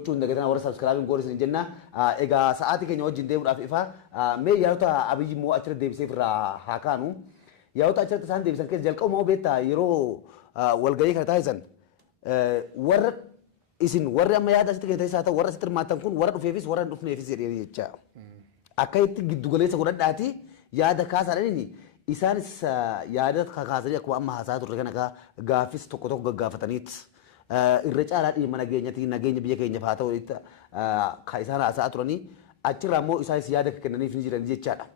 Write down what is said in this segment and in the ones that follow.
gochuun dagatana warra subscribe goon isin jenna egaa sa'aatii keenya wajjin deemuudhaaf ifa mee yaadota abiyyi immoo achirra deebisee irraa haa kaanu yaadota achirratti isaan deebisan keessa jalqabu moo beektaa yeroo walgahii kana taasisan warra isin warri amma yaada asitti keessa taasisaa ta'u warra asitti hirmaatan kun warra dhufeefis warra hin dhufneefis jedhee jecha akka itti giddu galeessa godhadhaati yaada kaasaadhaan isaanis yaada kaasanii akkuma amma haasaa turre kana gaaffis tokko tokko gaggaafataniit irra caalaa dhimma nageenyaatiin nageenya biyya keenyaaf haa ta'u kan isaan haasaa turanii achirraa immoo isaanis yaada kennaniif ni jiran jechaadha.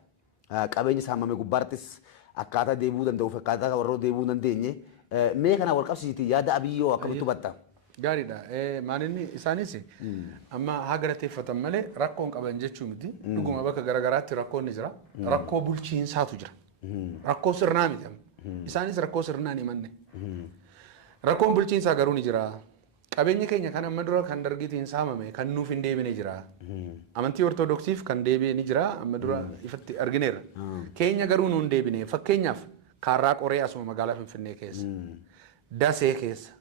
Qabeenya saamame gubbaarrattis akkaataa deebuu danda'uuf akkaataa warra deebuu dandeenye mee kana wal qabsiisii yaada abiyyoo akkamitti hubatta? Gaariidha. Maalinni isaanis amma haa galateeffatan malee rakkoon qaban jechuu miti. Dhuguma bakka garaagaraatti rakkoon ni jira. Rakkoo bulchiinsaatu jira. Rakkoo sirnaa miti. Isaanis rakkoo sirnaa ni manne. Rakkoon bulchiinsaa garuu ni jira. Qabeenyi keenya kan amma dura kan dargiitiin saamame kan nuuf hin deebine jira. Amantii Ortodoksiif kan deebi'e ni jira. Amma dura ifatti argineerra. Keenya garuu nuun deebine. Fakkeenyaaf kaarraa qoree asuma magaalaa Finfinnee keessa. Dasee keessa.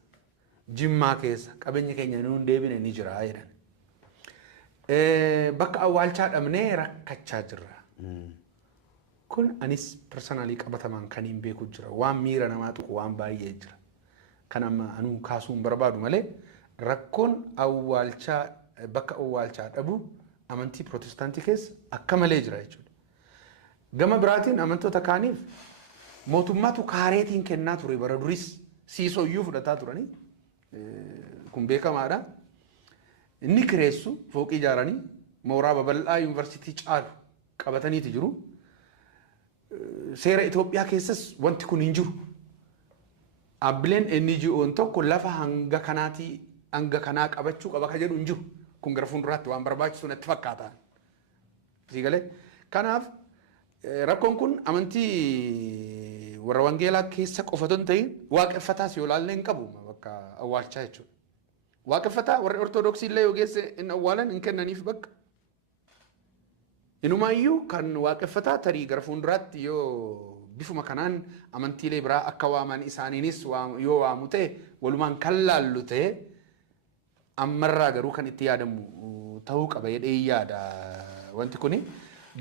Jimmaa keessa qabeenya keenya nuun deebine ni jira jedhan. Bakka awwaalchaa dhabnee rakkachaa jirra. Kun anis personaalii qabatamaan kan hin beeku jira. Waan miira namaa tuqu waan baay'ee jira. Kan amma anuu kaasuun barbaadu malee rakkoon awwaalchaa bakka awwaalchaa dhabu amantii Pirotestaantii keessa akka malee jira jechuudha. Gama biraatiin amantoota kaaniif mootummaatu kaareetiin kennaa ture bara duris siisoyyuu fudhataa turanii. Kun beekamaadha. Inni kireessu fooqii ijaaranii mooraa babal'aa yuunivarsiitii caalu qabataniiti jiru. Seera Itoophiyaa keessas wanti kun hin jiru. Abbileen NGO'n tokko lafa hanga kanaa qabachuu qaba ka jedhu hin jiru. Kun gara fuulduraatti waan barbaachisu natti fakkaata. Siigalee. Kanaaf rakkoon kun amantii warra wangeelaa keessa qofatu hin ta'in waaqeffataas yoo ilaalle hin qabu bakka awwaalchaa jechuudha. Waaqeffataa warri Ortodoksii illee yoo geesse hin awwaalan hin kennaniif bakka. Inumaayyuu kan waaqeffataa tarii gara fuulduraatti yoo bifuma kanaan amantiilee biraa akka waaman isaaniinis yoo waamu ta'e walumaan kan laallu ta'e ammarraa garuu kan itti yaadamu ta'uu qaba jedhee yaada wanti kuni.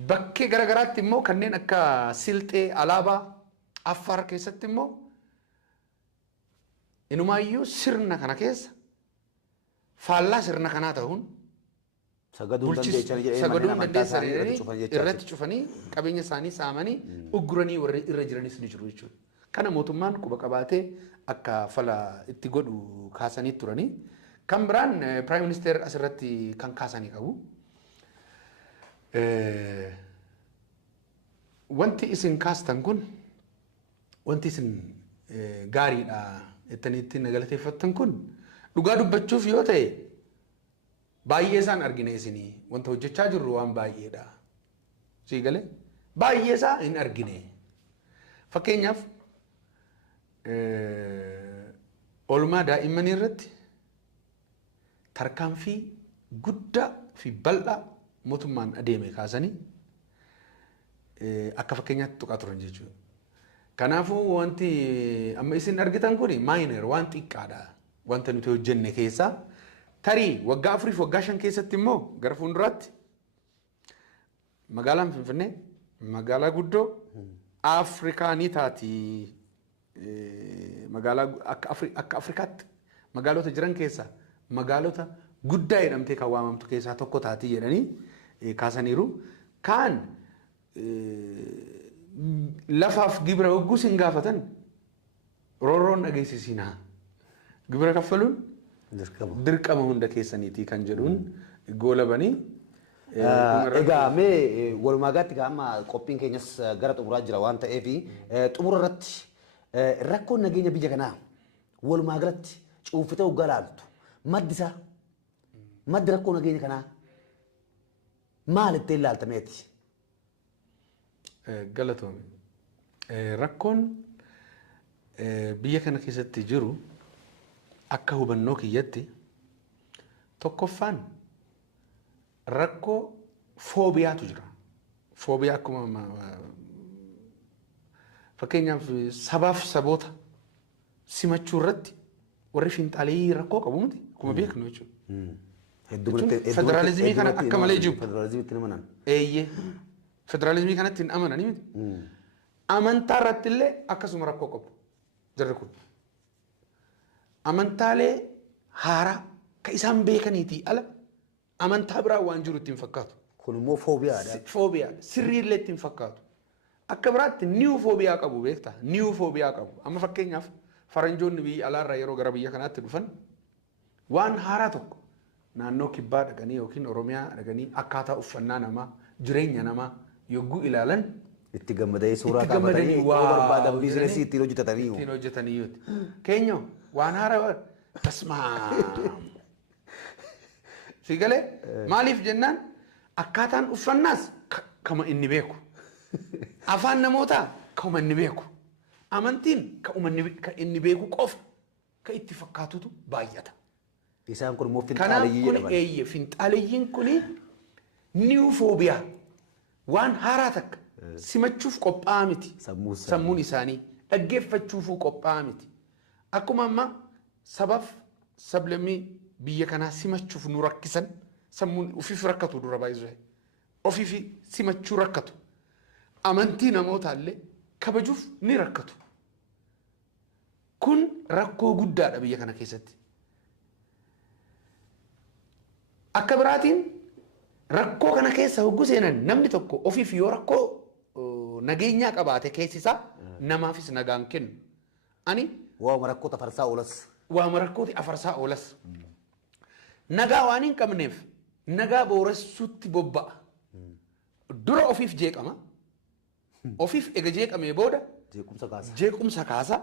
Bakkee garaagaraatti immoo kanneen akka Silxee Alaabaa Affaar keessatti immoo inumaayyuu sirna kana keessa faallaa sirna kanaa ta'uun sagaduu dandeessanii irratti cufanii qabeenya isaanii saamanii ugguranii warri irra jiranis ni jiru jechuudha. Kana mootummaan quba qabaatee akka fala itti godhu kaasanii turanii. Kan biraan Prime Minister asirratti kan kaasanii qabu. Wanti isin kaastan kun wanti isin gaariidha jettanii ittiin galateeffattan kun dhugaa dubbachuuf yoo ta'e baay'ee isaan argine isinii wanta hojjechaa jirru waan baay'eedha. Siigalee baay'ee isaa hin argine. Fakkeenyaaf oolmaa daa'immanii irratti tarkaanfii guddaa fi bal'aa mootummaan adeeme kaasanii akka fakkeenyaatti tuqaa turan jechuudha. Kanaafuu wanti amma isin argitan kun maayiner waan xiqqaadha. Wanta nuti hojjenne keessaa tarii waggaa 4 waggaa 5 keessatti immoo gara fuulduraatti magaalaan Finfinnee magaalaa guddoo Afrikaanii taati. Magaalaa akka Afrikaatti magaalota jiran keessaa magaalota guddaa jedhamtee kan waamamtu keessaa tokko taati jedhanii kaasaniiru. Kaan lafaaf gibira hogguus hin gaafatan roorroon dhageessisinaa. Gibira kaffaluun dirqama hunda keessaniitii kan jedhuun goolabanii. Egaa mee walumaa galatti amma qophiin keenyas gara xumuraa jira waan ta'eef xumura irratti rakkoon nageenya biyya kanaa walumaa galatti cuunfitee hoggaa laaltu maddi isaa maddi rakkoo nageenya kanaa maal itti ilaaltameeti? Galatoome. Rakkoon biyya kana keessatti jiru akka hubannoo kiyyatti tokkoffaan rakkoo foobiyaatu jira. Foobiyaa akkuma fakkeenyaaf sabaaf saboota simachuu irratti warri finxaalii rakkoo qabu miti akkuma beeknu jechuudha. Federaalizimii kana akka malee jiru. Federaalizimiitti nama nan. Eeyyee. Federaalizimii kanatti hin amananii miti. Amantaa irratti illee akkasuma rakkoo qabu. Jarri kun. Amantaalee haaraa kan isaan beekaniitii ala amantaa biraa waan jiru ittiin fakkaatu. Kun immoo foobiyaadha. Foobiyaa. Sirrii illee ittiin fakkaatu. Akka biraatti niiw foobiyaa qabu beektaa? Niiw foobiyaa qabu. Amma fakkeenyaaf faranjoonni biyya alaarraa yeroo gara biyya kanaatti dhufan waan haaraa tokko naannoo kibbaa dhaqanii yookiin oromiyaa dhaqanii akkaataa uffannaa namaa jireenya namaa yogguu ilaalan itti gammadanii suuraa kaafatanii yoo barbaadan biizinesii ittiin hojjetatanii. Ittiin hojjetanii yooti. Keenya waan haaraa tasmaa. Si galee maaliif jennaan akkaataan uffannaas kama inni beeku. Afaan namootaa kama inni beeku. Amantiin kan inni beeku qofa kan itti fakkaatutu baay'ata. Isaan kun immoo finxaaleeyyii jedhaman. Kanaaf kun eeyye finxaaleeyyiin kuni niiw foobiyaa waan haaraa takka simachuuf qophaa'aa miti. Sammuun isaanii dhaggeeffachuufuu qophaa'aa miti. Akkuma amma sabaaf sablammii biyya kanaa simachuuf nu rakkisan sammuun ofiif rakkatu dura baay'isuu ofiif simachuu rakkatu. Amantii namootaallee kabajuuf ni rakkatu. Kun rakkoo guddaadha biyya kana keessatti. Akka biraatiin rakkoo kana keessa hogguu seenan namni tokko ofiif yoo rakkoo nageenyaa qabaate keessisaa namaafis nagaan kennu. Ani waama rakkoota afarsaa oolas. Waama rakkooti afarsaa oolas. Nagaa waan hin qabneef nagaa booressuutti bobba'a. Dura ofiif jeeqama. Ofiif ega jeeqamee booda jeequmsa kaasa.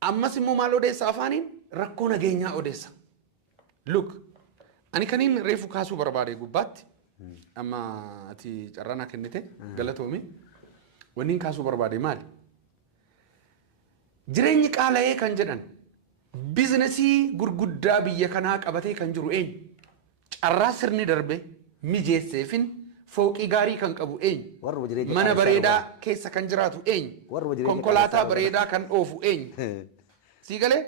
Ammas immoo maal odeessa afaaniin rakkoo nageenyaa odeessa. Look, ani kaniin reefu kaasuu barbaade gubbaatti amma ati carraa kennite galatoomi wanniin kaasuu barbaade maali? Jireenyi qaala'ee kan jedhan biizinesii gurguddaa biyya kanaa qabatee kan jiru eenyu? Carraa sirni darbe mijeesseefin fooqii gaarii kan qabu eenyu? Mana bareedaa keessa kan jiraatu eenyu? Konkolaataa bareedaa kan oofu eenyu? Sii galee?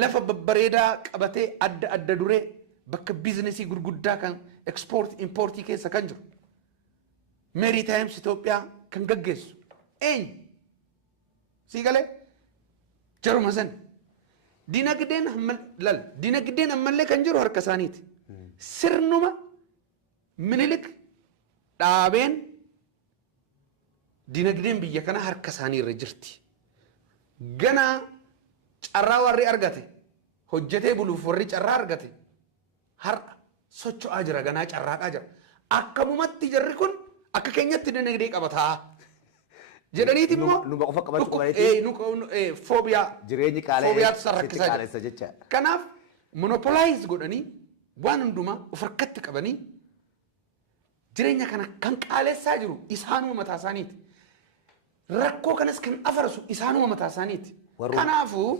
Lafa babbareedaa qabatee adda duree bakka biizinesii gurguddaa kan ekspoortii impoortii keessa kan jiru Meerii Taayims Itoophiyaa kan gaggeessu eenyu? Sii galee? Jaruma san dinagdeen ammallee kan jiru harka isaaniiti. Sirnuma Minilik dhaabeen dinagdeen biyya kana harka isaanii irra jirti. Ganaa carraa warri argate hojjetee buluuf warri carraa argate har'a socho'aa jira ganaa carraaqaa jira. Akkamumatti jarri kun akka keenyatti dinagdee qabataa. Jedhaniiti immoo nu qofa qabachuu qabaniiti. Foobiyaa jireenyi qaala'ee foobiyaatu sarrakkisaa jecha. Kanaaf monopolaayiz godhanii waan hundumaa of harkatti qabanii jireenya kana kan qaaleessaa jiru isaanuma mataa isaaniiti. Rakkoo kanas kan afarsu isaanuma mataa isaaniiti. Kanaafuu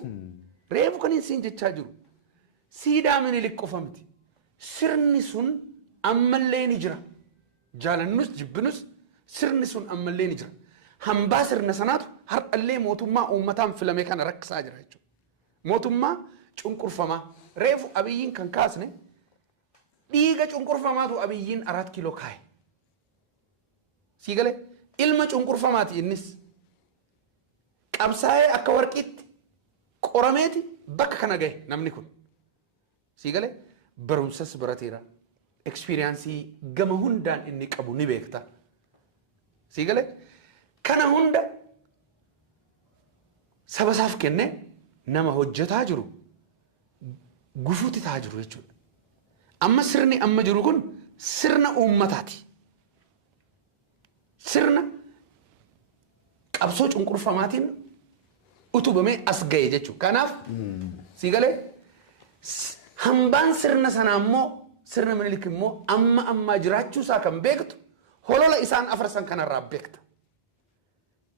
reefu kan isin jechaa jiru siidaa Minilik qofa miti. Sirni sun ammallee ni jira. Jaalannus jibbinus sirni sun ammallee ni jira. Hambaa sirna sanaatu har'allee mootummaa uummataan filame kana rakkisaa jira jechuudha. Mootummaa cunqurfamaa reefu abiyyiin kan kaasne dhiiga cunqurfamaatu abiyyiin 4 kiiloo kaa'e. Sii galee ilma cunqurfamaati innis qabsaa'ee akka warqiitti qorameeti bakka kana gahe namni kun. Sii galee barumsas barateera. Ekspiriyaansii gama hundaan inni qabu ni beekta. Sii galee kana hunda saba isaaf kenne nama hojjetaa jiru gufuutti ta'aa jiru jechuudha. Amma sirni amma jiru kun sirna uummataati. Sirna qabsoo cunqurfamaatiin utubamee as ga'e jechuudha. Kanaaf sii galee hambaan sirna sanaa immoo sirna Minilik immoo ammaa jiraachuu isaa kan beektu holola isaan afarsan kanarraa beekta.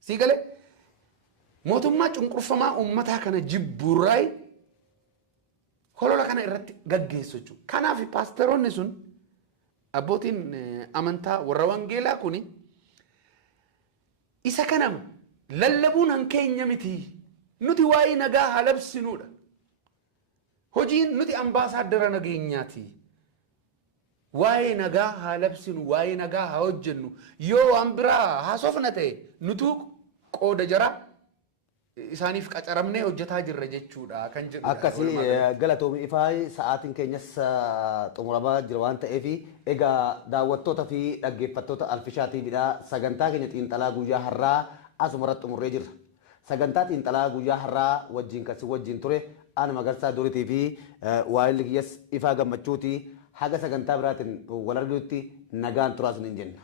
Sii galee mootummaa cunqurfamaa uummataa kana jibbuurraay holola kana irratti gaggeessu jechuudha. Kanaaf paasteroonni sun abbootiin amantaa warra wangeelaa kuni isa kana lallabuun hankeenya miti. Nuti waa'ee nagaa haa labsinuudha. hojiin nuti ambaasaaddara nageenyaati. Waa'ee nagaa haa labsinu, waa'ee nagaa haa hojjennu. Yoo waan biraa haasofna ta'e nutu qooda jara isaaniif qacaramnee hojjetaa jirra jechuudha kan jedhu. Akkasii galatoomii ifaa sa'aatiin keenyas xumuramaa jira waan ta'eef egaa daawwattoota fi dhaggeeffattoota Alfishaatiifidha sagantaa keenya xiinxalaa guyyaa har'aa asumarratti xumurree jirra. Sagantaa xiinxalaa guyyaa har'aa wajjin kasi wajjin ture ana Magarsaa Duriitii fi waa'illi kiyyas ifaa gammachuuti. Haga sagantaa biraatiin wal arguutti nagaan turaas ni jenna.